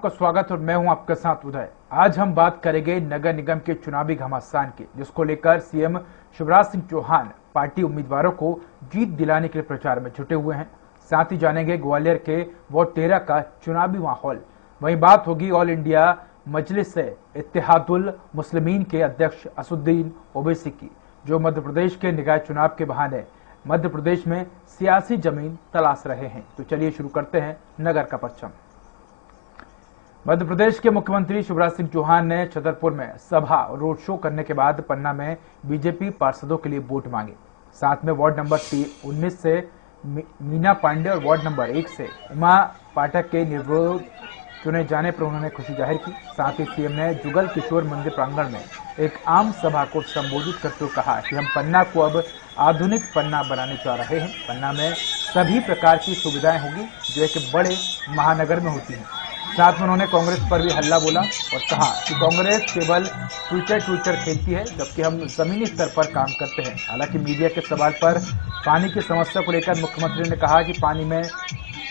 आपका स्वागत और मैं हूं आपके साथ उदय। आज हम बात करेंगे नगर निगम के चुनावी घमासान की, जिसको लेकर सीएम शिवराज सिंह चौहान पार्टी उम्मीदवारों को जीत दिलाने के लिए प्रचार में जुटे हुए हैं। साथ ही जानेंगे ग्वालियर के वार्ड 13 का चुनावी माहौल। वहीं बात होगी ऑल इंडिया मजलिस इत्तेहादुल मुस्लिमीन के अध्यक्ष असदुद्दीन ओवैसी की, जो मध्य प्रदेश के निकाय चुनाव के बहाने मध्य प्रदेश में सियासी जमीन तलाश रहे हैं। तो चलिए शुरू करते हैं नगर का परचम। मध्य प्रदेश के मुख्यमंत्री शिवराज सिंह चौहान ने छतरपुर में सभा और रोड शो करने के बाद पन्ना में बीजेपी पार्षदों के लिए वोट मांगे। साथ में वार्ड नंबर 19 से मीना पांडे और वार्ड नंबर 1 से उमा पाठक के निर्विरोध चुने जाने पर उन्होंने खुशी जाहिर की। साथ ही सीएम ने जुगल किशोर मंदिर प्रांगण में एक आम सभा को संबोधित करते हुए कहा कि हम पन्ना को अब आधुनिक पन्ना बनाने जा रहे हैं। पन्ना में सभी प्रकार की सुविधाएं होगी जो एक बड़े महानगर में होती हैं। साथ में उन्होंने कांग्रेस पर भी हल्ला बोला और कहा कि कांग्रेस केवल ट्विटर खेलती है, जबकि हम जमीनी स्तर पर काम करते हैं। हालांकि मीडिया के सवाल पर पानी की समस्या को लेकर मुख्यमंत्री ने कहा कि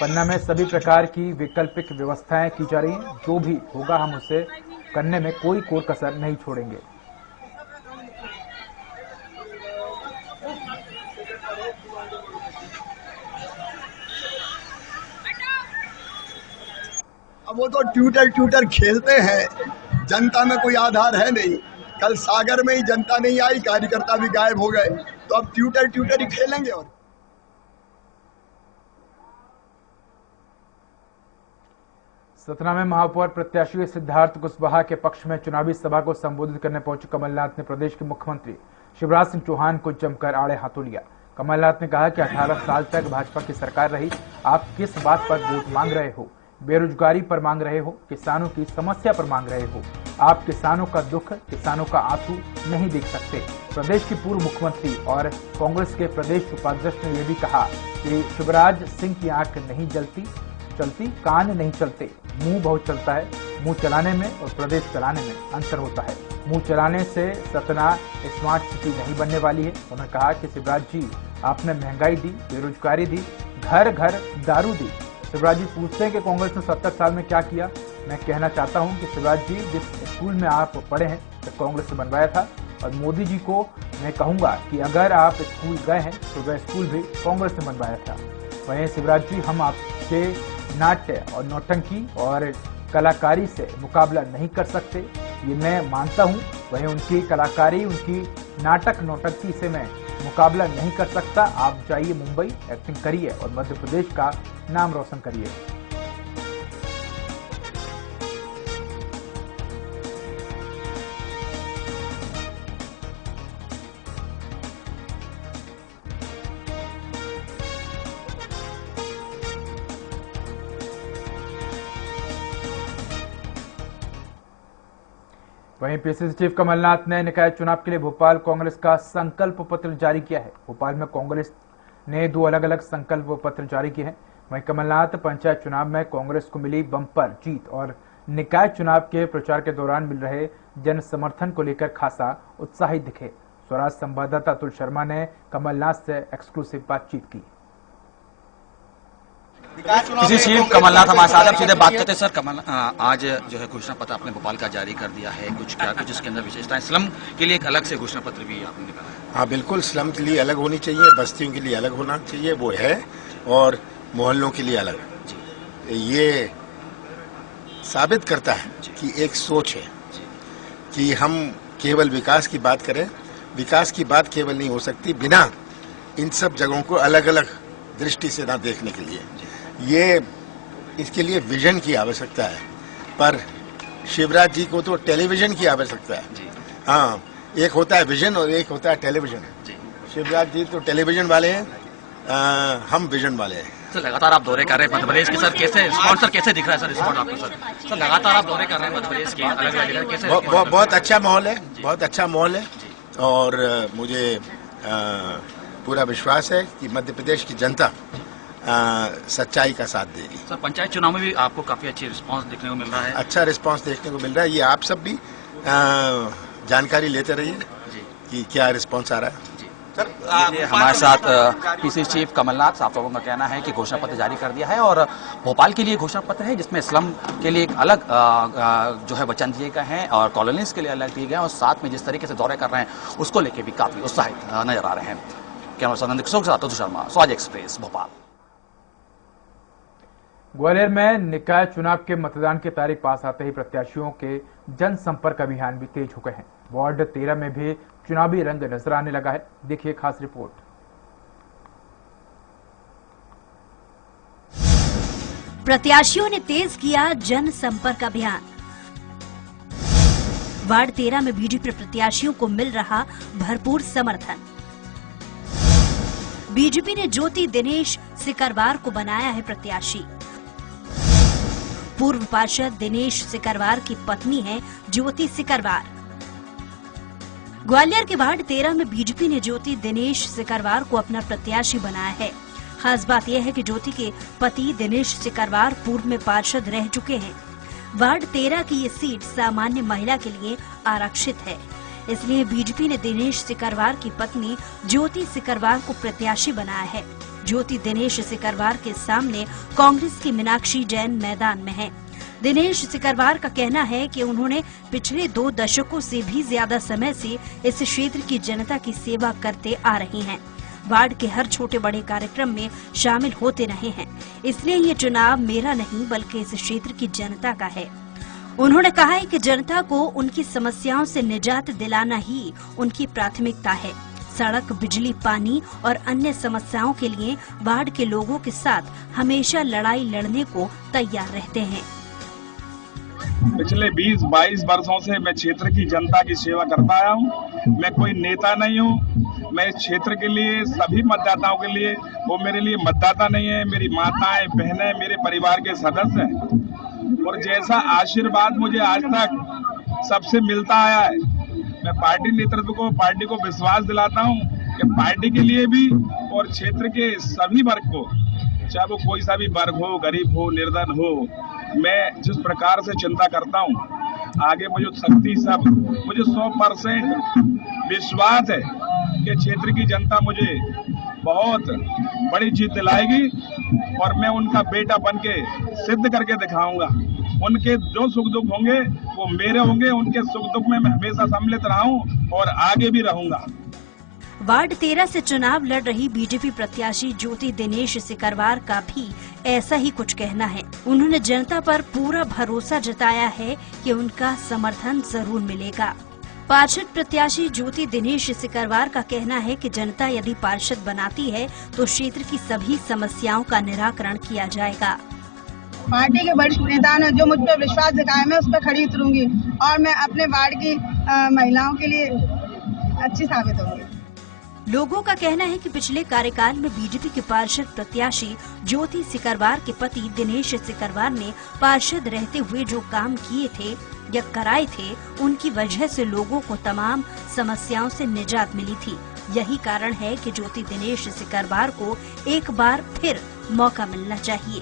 पन्ना में सभी प्रकार की वैकल्पिक व्यवस्थाएं की जा रही हैं। जो भी होगा हम उसे करने में कोई कोर कसर नहीं छोड़ेंगे। अब वो तो ट्विटर खेलते हैं, जनता में कोई आधार है नहीं। कल सागर में ही जनता नहीं आई, कार्यकर्ता भी गायब हो गए, तो अब ट्विटर ही खेलेंगे। और सतना में महापौर प्रत्याशी सिद्धार्थ कुशवाहा के पक्ष में चुनावी सभा को संबोधित करने पहुंचे कमलनाथ ने प्रदेश के मुख्यमंत्री शिवराज सिंह चौहान को जमकर आड़े हाथों लिया। कमलनाथ ने कहा कि 18 साल तक भाजपा की सरकार रही, आप किस बात पर वोट मांग रहे हो? बेरोजगारी पर मांग रहे हो, किसानों की समस्या पर मांग रहे हो? आप किसानों का दुख, किसानों का आंसू नहीं देख सकते। प्रदेश के पूर्व मुख्यमंत्री और कांग्रेस के प्रदेश उपाध्यक्ष ने यह भी कहा कि शिवराज सिंह की आंख नहीं चलती, कान नहीं चलते, मुंह बहुत चलता है। मुंह चलाने में और प्रदेश चलाने में अंतर होता है। मुंह चलाने से सतना स्मार्ट सिटी नहीं बनने वाली है। उन्होंने कहा कि शिवराज जी, आपने महंगाई दी, बेरोजगारी दी, घर घर दारू दी। शिवराज जी पूछते हैं कि कांग्रेस ने 70 साल में क्या किया। मैं कहना चाहता हूं कि शिवराज जी, जिस स्कूल में आप पढ़े हैं तो कांग्रेस ने बनवाया था, और मोदी जी को मैं कहूंगा कि अगर आप स्कूल गए हैं तो वह स्कूल भी कांग्रेस ने बनवाया था। वहीं शिवराज जी, हम आपके नाट्य और नौटंकी और कलाकारी से मुकाबला नहीं कर सकते, ये मैं मानता हूं। वहीं उनकी कलाकारी, उनकी नाटक नौटंकी से मैं मुकाबला नहीं कर सकता। आप जाइए मुंबई, एक्टिंग करिए और मध्य प्रदेश का नाम रोशन करिए। वहीं पीसीसी चीफ कमलनाथ ने निकाय चुनाव के लिए भोपाल कांग्रेस का संकल्प पत्र जारी किया है। भोपाल में कांग्रेस ने 2 अलग-अलग संकल्प पत्र जारी किए हैं। वहीं कमलनाथ पंचायत चुनाव में कांग्रेस को मिली बम्पर जीत और निकाय चुनाव के प्रचार के दौरान मिल रहे जन समर्थन को लेकर खासा उत्साहित दिखे। स्वराज संवाददाता अतुल शर्मा ने कमलनाथ से एक्सक्लूसिव बातचीत की। किसी सीएम कमलनाथ हमारे साथ, अब सीधे बात करते हैं। सर, कमल आज जो है घोषणा पत्र आपने भोपाल का जारी कर दिया है, कुछ इसके अंदर विशेषताएं, स्लम के लिए एक अलग से घोषणा पत्र भी आपने निकाला है। हाँ बिल्कुल, स्लम के लिए अलग होनी चाहिए, बस्तियों के लिए अलग होना चाहिए, वो है, और मोहल्लों के लिए अलग। ये साबित करता है कि एक सोच है कि हम केवल विकास की बात करें। विकास की बात केवल नहीं हो सकती बिना इन सब जगहों को अलग अलग दृष्टि से ना देखने के लिए। ये इसके लिए विजन की आवश्यकता है, पर शिवराज जी को तो टेलीविजन की आवश्यकता है। हाँ, एक होता है विजन और एक होता है टेलीविजन। शिवराज जी तो टेलीविजन वाले हैं, हम विजन वाले हैं। सर, लगातार आप दौरे कर रहे हैं मध्य प्रदेश के, सर कैसे रिस्पॉन्स कैसे दिख रहा है? सर रिस्पॉन्स आपको सर लगातार आप दौरे कर रहे हैं मध्य प्रदेश के अलग अलग, कैसे? बहुत अच्छा माहौल है, बहुत अच्छा माहौल है, और मुझे पूरा विश्वास है कि मध्य प्रदेश की जनता सच्चाई का साथ देगी। सर, पंचायत चुनाव में भी आपको काफी अच्छी रिस्पांस देखने को मिल रहा है। अच्छा रिस्पांस देखने को मिल रहा है। ये आप सब भी जानकारी लेते रहिए कि क्या रिस्पांस आ रहा है। हमारे साथ पीसी चीफ कमलनाथ, आप लोगों का कहना है कि घोषणा पत्र जारी कर दिया है और भोपाल के लिए घोषणा पत्र है जिसमें स्लम के लिए एक अलग जो है वचन दिए गए हैं और कॉलोनीज के लिए अलग दिए गए हैं और साथ में जिस तरीके से दौरे कर रहे हैं उसको लेके भी काफी उत्साहित नजर आ रहे हैं। कैमरा पर्सन के साथ अतुल शर्मा, स्वराज एक्सप्रेस, भोपाल। ग्वालियर में निकाय चुनाव के मतदान की तारीख पास आते ही प्रत्याशियों के जनसंपर्क अभियान भी तेज हो गए हैं। वार्ड 13 में भी चुनावी रंग नजर आने लगा है। देखिए खास रिपोर्ट। प्रत्याशियों ने तेज किया जनसंपर्क अभियान। वार्ड 13 में बीजेपी प्रत्याशियों को मिल रहा भरपूर समर्थन। बीजेपी ने ज्योति दिनेश सिकरवार को बनाया है प्रत्याशी। पूर्व पार्षद दिनेश सिकरवार की पत्नी है ज्योति सिकरवार। ग्वालियर के वार्ड 13 में बीजेपी ने ज्योति दिनेश सिकरवार को अपना प्रत्याशी बनाया है। खास बात यह है कि ज्योति के पति दिनेश सिकरवार पूर्व में पार्षद रह चुके हैं। वार्ड 13 की ये सीट सामान्य महिला के लिए आरक्षित है, इसलिए बीजेपी ने दिनेश सिकरवार की पत्नी ज्योति सिकरवार को प्रत्याशी बनाया है। ज्योति दिनेश सिकरवार के सामने कांग्रेस की मीनाक्षी जैन मैदान में है। दिनेश सिकरवार का कहना है कि उन्होंने पिछले 2 दशकों से भी ज्यादा समय से इस क्षेत्र की जनता की सेवा करते आ रही हैं। वार्ड के हर छोटे बड़े कार्यक्रम में शामिल होते रहे हैं, इसलिए ये चुनाव मेरा नहीं बल्कि इस क्षेत्र की जनता का है। उन्होंने कहा है कि जनता को उनकी समस्याओं से निजात दिलाना ही उनकी प्राथमिकता है। सड़क, बिजली, पानी और अन्य समस्याओं के लिए वार्ड के लोगों के साथ हमेशा लड़ाई लड़ने को तैयार रहते हैं। पिछले 20-22 वर्षों से मैं क्षेत्र की जनता की सेवा करता आया हूँ। मैं कोई नेता नहीं हूँ। मैं इस क्षेत्र के लिए, सभी मतदाताओं के लिए, वो मेरे लिए मतदाता नहीं है, मेरी माताएं, बहनें, मेरे परिवार के सदस्य हैं। और जैसा आशीर्वाद मुझे आज तक सबसे मिलता आया है, मैं पार्टी नेतृत्व को, पार्टी को विश्वास दिलाता हूं कि पार्टी के लिए भी और क्षेत्र के सभी वर्ग को, चाहे वो कोई सा भी वर्ग हो, गरीब हो, निर्धन हो, मैं जिस प्रकार से चिंता करता हूं, आगे मुझे शक्ति सब, मुझे 100% विश्वास है कि क्षेत्र की जनता मुझे बहुत बड़ी जीत दिलाएगी और मैं उनका बेटा बनके सिद्ध करके दिखाऊंगा। उनके जो सुख दुख होंगे वो मेरे होंगे, उनके सुख दुख में मैं हमेशा सम्मिलित रहा हूं और आगे भी रहूंगा। वार्ड 13 से चुनाव लड़ रही बीजेपी प्रत्याशी ज्योति दिनेश सिकरवार का भी ऐसा ही कुछ कहना है। उन्होंने जनता पर पूरा भरोसा जताया है कि उनका समर्थन जरूर मिलेगा। पार्षद प्रत्याशी ज्योति दिनेश सिकरवार का कहना है कि जनता यदि पार्षद बनाती है तो क्षेत्र की सभी समस्याओं का निराकरण किया जाएगा। पार्टी के वरिष्ठ नेता ने जो मुझ पर विश्वास दिखाया, मैं उस पर खड़ी उतरूंगी और मैं अपने वार्ड की महिलाओं के लिए अच्छी साबित होंगी। लोगों का कहना है कि पिछले कार्यकाल में बीजेपी के पार्षद प्रत्याशी ज्योति सिकरवार के पति दिनेश सिकरवार ने पार्षद रहते हुए जो काम किए थे या कराए थे, उनकी वजह से लोगों को तमाम समस्याओं से निजात मिली थी। यही कारण है कि ज्योति दिनेश सिकरवार को एक बार फिर मौका मिलना चाहिए।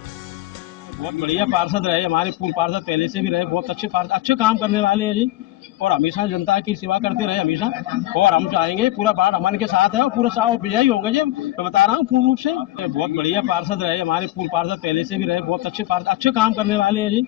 बहुत बढ़िया पार्षद रहे, हमारे पूर्व पार्षद पहले से भी रहे, बहुत अच्छे पार्षद, अच्छे काम करने वाले हैं जी, और हमेशा जनता की सेवा करते रहे हमेशा। और हम चाहेंगे पूरा वार्ड अमन के साथ है और पूरा साथ विजयी होंगे जी, मैं बता रहा हूँ पूर्ण रूप से। बहुत बढ़िया पार्षद रहे, हमारे पूर्व पार्षद पहले से भी रहे, बहुत अच्छे पार्षद, अच्छे काम करने वाले हैं जी,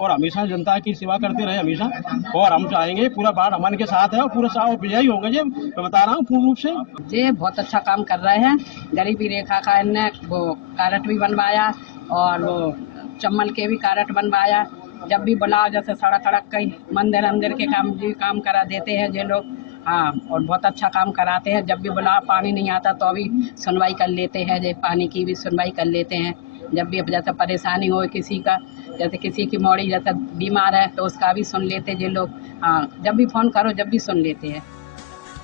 और हमेशा जनता की सेवा करते रहे हमेशा। और हम चाहेंगे पूरा वार्ड अमन के साथ है और पूरा साथ विजयी होंगे जी, मैं बता रहा हूँ पूर्ण रूप से। जी बहुत अच्छा काम कर रहे हैं। गरीबी रेखा का इनने वो कारट भी बनवाया और वो चम्मल के भी कारट बनवाया। जब भी बुलाओ, जैसे सड़क कई मंदिर अंदिर के काम करा देते हैं ये लोग। हाँ, और बहुत अच्छा काम कराते हैं। जब भी बुलाओ, पानी नहीं आता तो अभी सुनवाई कर लेते हैं, जे पानी की भी सुनवाई कर लेते हैं। जब भी जैसे परेशानी हो किसी का, जैसे किसी की मौड़ी जैसे बीमार है तो उसका भी सुन लेते ये लोग। हाँ, जब भी फोन करो जब भी सुन लेते हैं।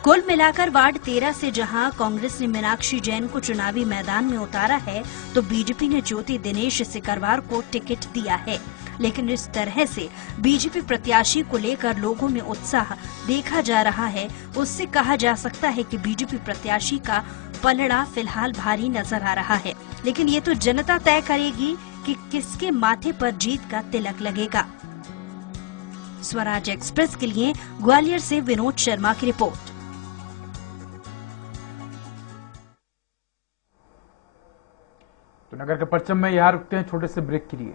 कुल मिलाकर वार्ड 13 से जहां कांग्रेस ने मीनाक्षी जैन को चुनावी मैदान में उतारा है, तो बीजेपी ने ज्योति दिनेश सिकरवार को टिकट दिया है। लेकिन इस तरह से बीजेपी प्रत्याशी को लेकर लोगों में उत्साह देखा जा रहा है, उससे कहा जा सकता है कि बीजेपी प्रत्याशी का पलड़ा फिलहाल भारी नजर आ रहा है। लेकिन ये तो जनता तय करेगी कि किसके माथे पर जीत का तिलक लगेगा। स्वराज एक्सप्रेस के लिए ग्वालियर से विनोद शर्मा की रिपोर्ट। तो नगर के परचम में यहाँ रुकते हैं छोटे से ब्रेक के लिए।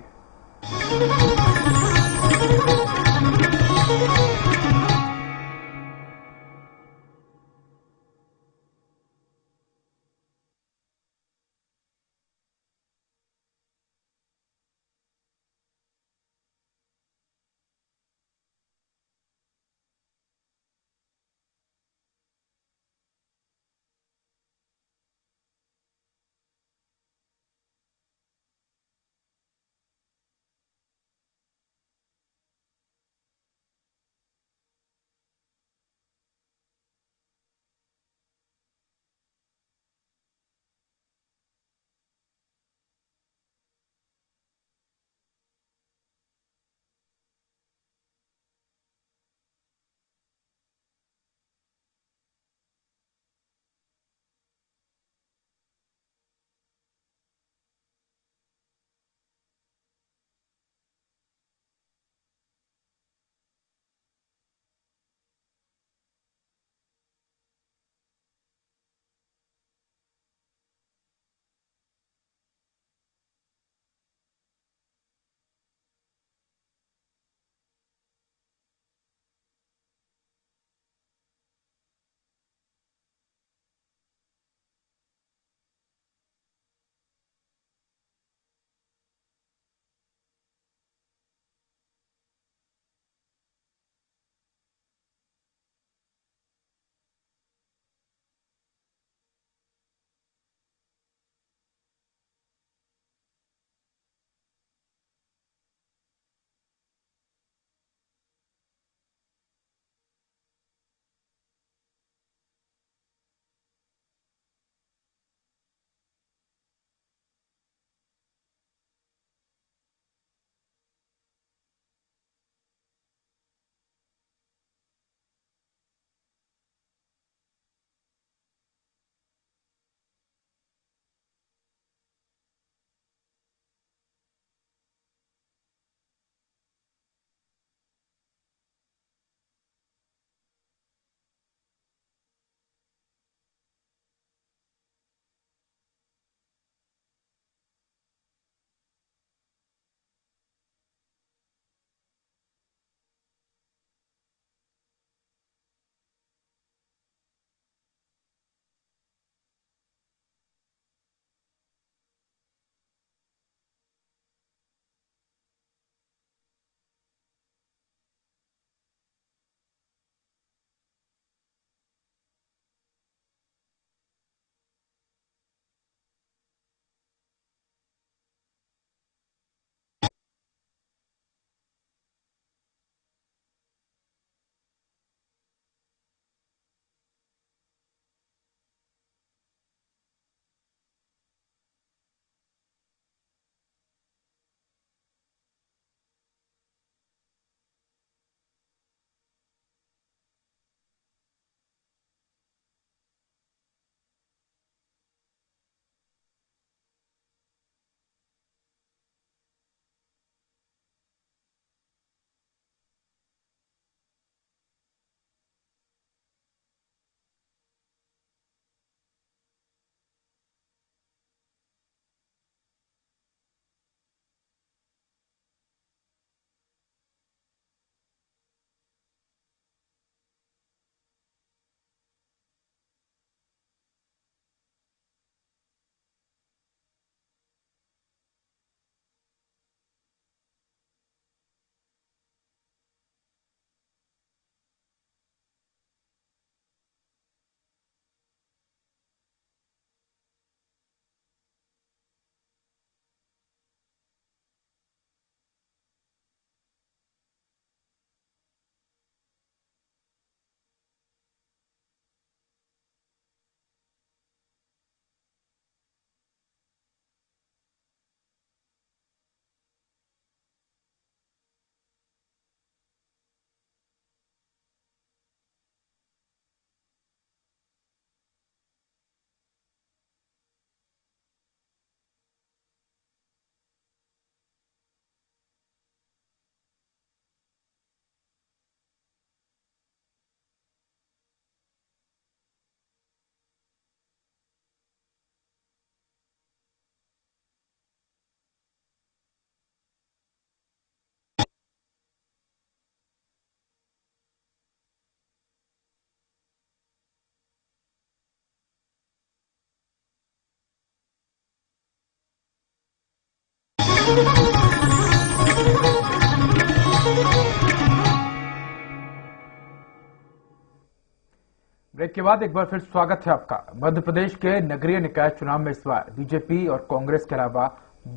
ब्रेक के बाद एक बार फिर स्वागत है आपका। मध्य प्रदेश के नगरीय निकाय चुनाव में इस बार बीजेपी और कांग्रेस के अलावा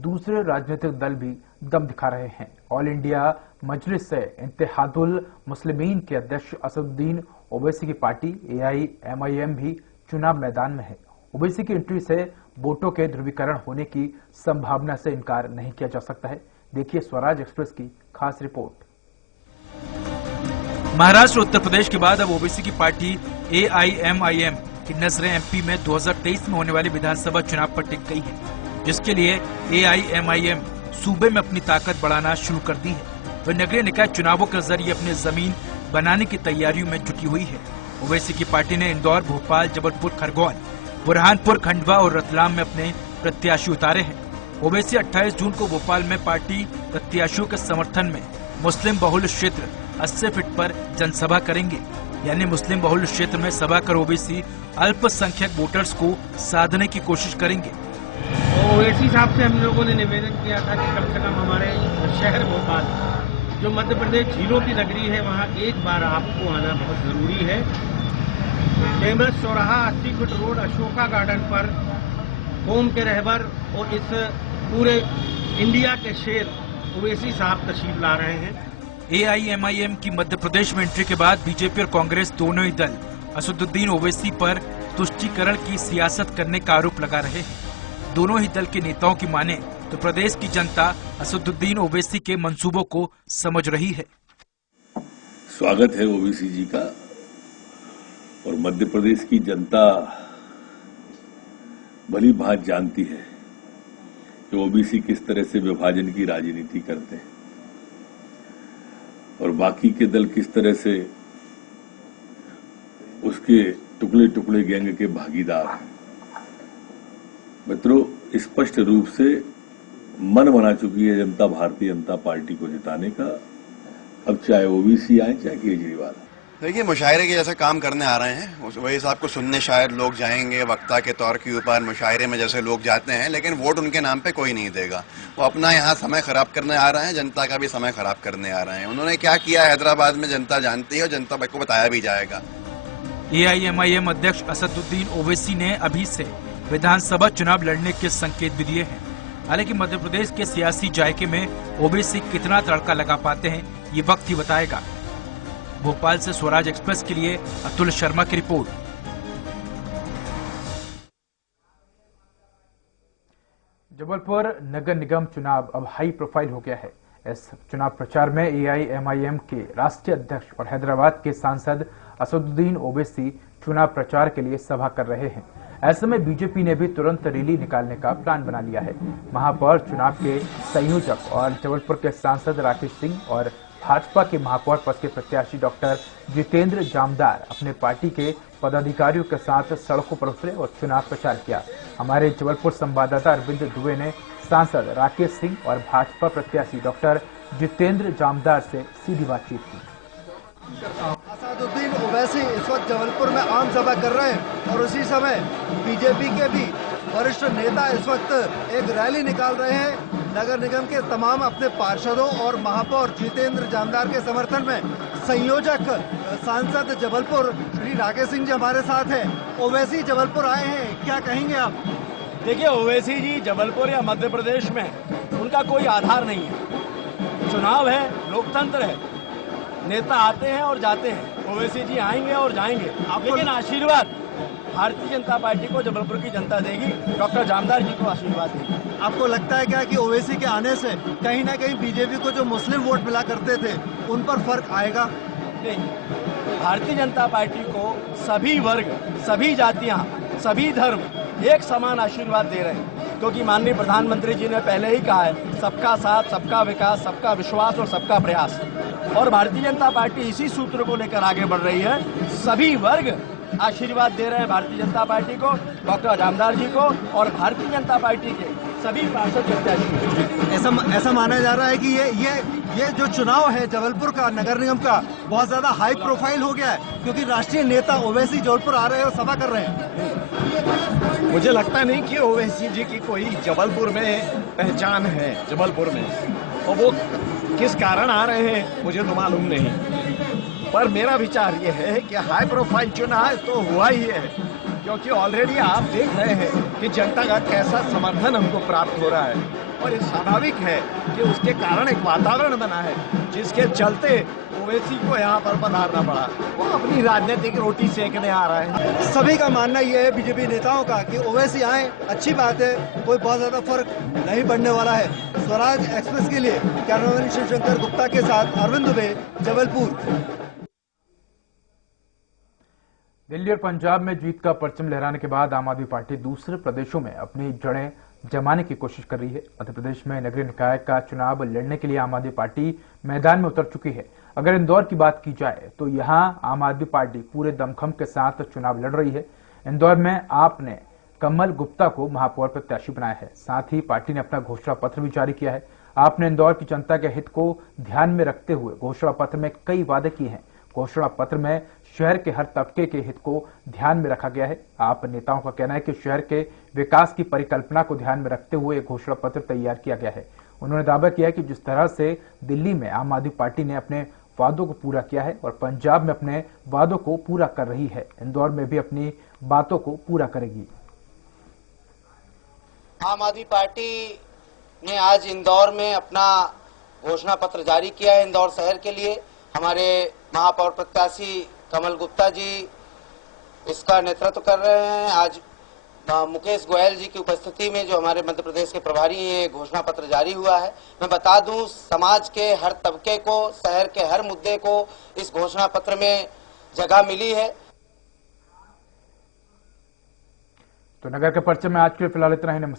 दूसरे राजनीतिक दल भी दम दिखा रहे हैं। ऑल इंडिया मजलिस से इत्तेहादुल मुस्लिमीन के अध्यक्ष असदुद्दीन ओवैसी की पार्टी AIMIM भी चुनाव मैदान में है। ओवैसी की एंट्री से वोटों के ध्रुवीकरण होने की संभावना से इनकार नहीं किया जा सकता है। देखिए स्वराज एक्सप्रेस की खास रिपोर्ट। महाराष्ट्र उत्तर प्रदेश के बाद अब ओबीसी की पार्टी AIMIM की नजरें MP में 2023 में होने वाले विधानसभा चुनाव पर टिक गई है, जिसके लिए AIMIM सूबे में अपनी ताकत बढ़ाना शुरू कर दी है। वह नगरीय निकाय चुनावों के जरिए अपनी जमीन बनाने की तैयारियों में जुटी हुई है। ओवैसी की पार्टी ने इंदौर, भोपाल, जबलपुर, खरगोन, बुरहानपुर, खंडवा और रतलाम में अपने प्रत्याशी उतारे हैं। ओवैसी 28 जून को भोपाल में पार्टी प्रत्याशियों के समर्थन में मुस्लिम बहुल क्षेत्र 80 फीट पर जनसभा करेंगे। यानी मुस्लिम बहुल क्षेत्र में सभा कर ओबीसी अल्पसंख्यक वोटर्स को साधने की कोशिश करेंगे। ओवैसी साहब से हम लोगों ने निवेदन किया था कि कम से कम हमारे शहर भोपाल, जो मध्य प्रदेश झीलों की नगरी है, वहाँ एक बार आपको आना बहुत जरूरी है। कैमरस चौराहा, 80 फीट रोड, अशोका गार्डन पर कौम के रहबर और इस पूरे इंडिया के शेर ओवैसी साहब तशरीफ ला रहे हैं। AIMIM की मध्य प्रदेश में एंट्री के बाद बीजेपी और कांग्रेस दोनों ही दल असदुद्दीन ओवैसी पर तुष्टीकरण की सियासत करने का आरोप लगा रहे हैं। दोनों ही दल के नेताओं की माने तो प्रदेश की जनता असदुद्दीन ओवैसी के मंसूबों को समझ रही है। स्वागत है ओवैसी जी का, और मध्य प्रदेश की जनता भली भांति जानती है कि ओबीसी किस तरह से विभाजन की राजनीति करते हैं और बाकी के दल किस तरह से उसके टुकड़े टुकड़े गैंग के भागीदार हैं। मित्रों, स्पष्ट रूप से मन बना चुकी है जनता भारतीय जनता पार्टी को जिताने का। अब चाहे ओबीसी आए चाहे केजरीवाल। देखिए, मुशायरे के जैसे काम करने आ रहे हैं। वही साहब को सुनने शायद लोग जाएंगे, वक्ता के तौर के ऊपर मुशायरे में जैसे लोग जाते हैं, लेकिन वोट उनके नाम पे कोई नहीं देगा। वो अपना यहाँ समय खराब करने आ रहे हैं, जनता का भी समय खराब करने आ रहे हैं। उन्होंने क्या किया हैदराबाद में जनता जानती है और जनता को बताया भी जाएगा। AIMIM अध्यक्ष असदुद्दीन ओवैसी ने अभी से विधानसभा चुनाव लड़ने के संकेत भी दिए हैं। हालांकि मध्य प्रदेश के सियासी जायके में ओवैसी कितना तड़का लगा पाते हैं, ये वक्त ही बताएगा। भोपाल से स्वराज एक्सप्रेस के लिए अतुल शर्मा की रिपोर्ट। जबलपुर नगर निगम चुनाव अब हाई प्रोफाइल हो गया है। इस चुनाव प्रचार में AIMIM के राष्ट्रीय अध्यक्ष और हैदराबाद के सांसद असदुद्दीन ओवैसी चुनाव प्रचार के लिए सभा कर रहे हैं। ऐसे में बीजेपी ने भी तुरंत रैली निकालने का प्लान बना लिया है। महापौर चुनाव के संयोजक और जबलपुर के सांसद राकेश सिंह और भाजपा के महापौर पद के प्रत्याशी डॉक्टर जितेंद्र जामदार अपने पार्टी के पदाधिकारियों के साथ सड़कों पर उतरे और चुनाव प्रचार किया। हमारे जबलपुर संवाददाता अरविंद दुबे ने सांसद राकेश सिंह और भाजपा प्रत्याशी डॉक्टर जितेंद्र जामदार से सीधी बातचीत की। असदुद्दीन ओवैसी इस वक्त जबलपुर में आम सभा कर रहे हैं और उसी समय बीजेपी के भी वरिष्ठ नेता इस वक्त एक रैली निकाल रहे हैं। नगर निगम के तमाम अपने पार्षदों और महापौर जितेंद्र जामदार के समर्थन में संयोजक सांसद जबलपुर श्री राकेश सिंह जी हमारे साथ हैं। ओवैसी जबलपुर आए हैं, क्या कहेंगे आप? देखिए, ओवैसी जी जबलपुर या मध्य प्रदेश में उनका कोई आधार नहीं है। चुनाव है, लोकतंत्र है, नेता आते हैं और जाते हैं। ओवैसी जी आएंगे और जाएंगे, लेकिन आशीर्वाद भारतीय जनता पार्टी को जबलपुर की जनता देगी, डॉक्टर जामदार जी को आशीर्वाद देगी। आपको लगता है क्या कि ओवैसी के आने से कहीं ना कहीं बीजेपी को जो मुस्लिम वोट मिला करते थे उन पर फर्क आएगा? नहीं, भारतीय जनता पार्टी को सभी वर्ग, सभी जातियां, सभी धर्म एक समान आशीर्वाद दे रहे हैं, क्योंकि माननीय प्रधानमंत्री जी ने पहले ही कहा है, सबका साथ, सबका विकास, सबका विश्वास और सबका प्रयास। और भारतीय जनता पार्टी इसी सूत्र को लेकर आगे बढ़ रही है। सभी वर्ग आशीर्वाद दे रहे हैं भारतीय जनता पार्टी को, डॉक्टर जामदार जी को और भारतीय जनता पार्टी के सभी पार्षद प्रत्याशी। ऐसा माना जा रहा है कि ये जो चुनाव है जबलपुर का नगर निगम का बहुत ज्यादा हाई प्रोफाइल हो गया है, क्योंकि राष्ट्रीय नेता ओवैसी जबलपुर आ रहे हैं और सभा कर रहे हैं। मुझे लगता नहीं कि ओवैसी जी की कोई जबलपुर में पहचान है। जबलपुर में और वो किस कारण आ रहे हैं मुझे तो मालूम नहीं। पर मेरा विचार ये है कि हाई प्रोफाइल चुनाव तो हुआ ही है, क्योंकि ऑलरेडी आप देख रहे हैं कि जनता का कैसा समर्थन हमको प्राप्त हो रहा है, और ये स्वाभाविक है कि उसके कारण एक वातावरण बना है जिसके चलते ओवैसी को यहाँ पर पधारना पड़ा। वो अपनी राजनीतिक रोटी सेकने आ रहा है। सभी का मानना यह है बीजेपी नेताओं का कि ओवैसी आए, अच्छी बात है, कोई बहुत ज्यादा फर्क नहीं पड़ने वाला है। स्वराज एक्सप्रेस के लिए कैमरामैन शिवशंकर गुप्ता के साथ अरविंद दुबे, जबलपुर। दिल्ली और पंजाब में जीत का परचम लहराने के बाद आम आदमी पार्टी दूसरे प्रदेशों में अपनी जड़ें जमाने की कोशिश कर रही है। मध्य प्रदेश में नगरीय निकाय का चुनाव लड़ने के लिए आम आदमी पार्टी मैदान में उतर चुकी है। अगर इंदौर की बात की जाए तो यहां आम आदमी पार्टी पूरे दमखम के साथ चुनाव लड़ रही है। इंदौर में आप ने कमल गुप्ता को महापौर प्रत्याशी बनाया है। साथ ही पार्टी ने अपना घोषणा पत्र भी जारी किया है। आपने इंदौर की जनता के हित को ध्यान में रखते हुए घोषणा पत्र में कई वादे किए हैं। घोषणा पत्र में शहर के हर तबके के हित को ध्यान में रखा गया है। आप नेताओं का कहना है कि शहर के विकास की परिकल्पना को ध्यान में रखते हुए घोषणा पत्र तैयार किया गया है। उन्होंने दावा किया कि जिस तरह से दिल्ली में आम आदमी पार्टी ने अपने वादों को पूरा किया है और पंजाब में अपने वादों को पूरा कर रही है, इंदौर में भी अपनी बातों को पूरा करेगी। आम आदमी पार्टी ने आज इंदौर में अपना घोषणा पत्र जारी किया है। इंदौर शहर के लिए हमारे महापौर प्रत्याशी कमल गुप्ता जी इसका नेतृत्व कर रहे हैं। आज मुकेश गोयल जी की उपस्थिति में, जो हमारे मध्य प्रदेश के प्रभारी हैं, ये घोषणा पत्र जारी हुआ है। मैं बता दूं, समाज के हर तबके को, शहर के हर मुद्दे को इस घोषणा पत्र में जगह मिली है। तो नगर के परचम में आज के फिलहाल इतना ही। नमस्कार।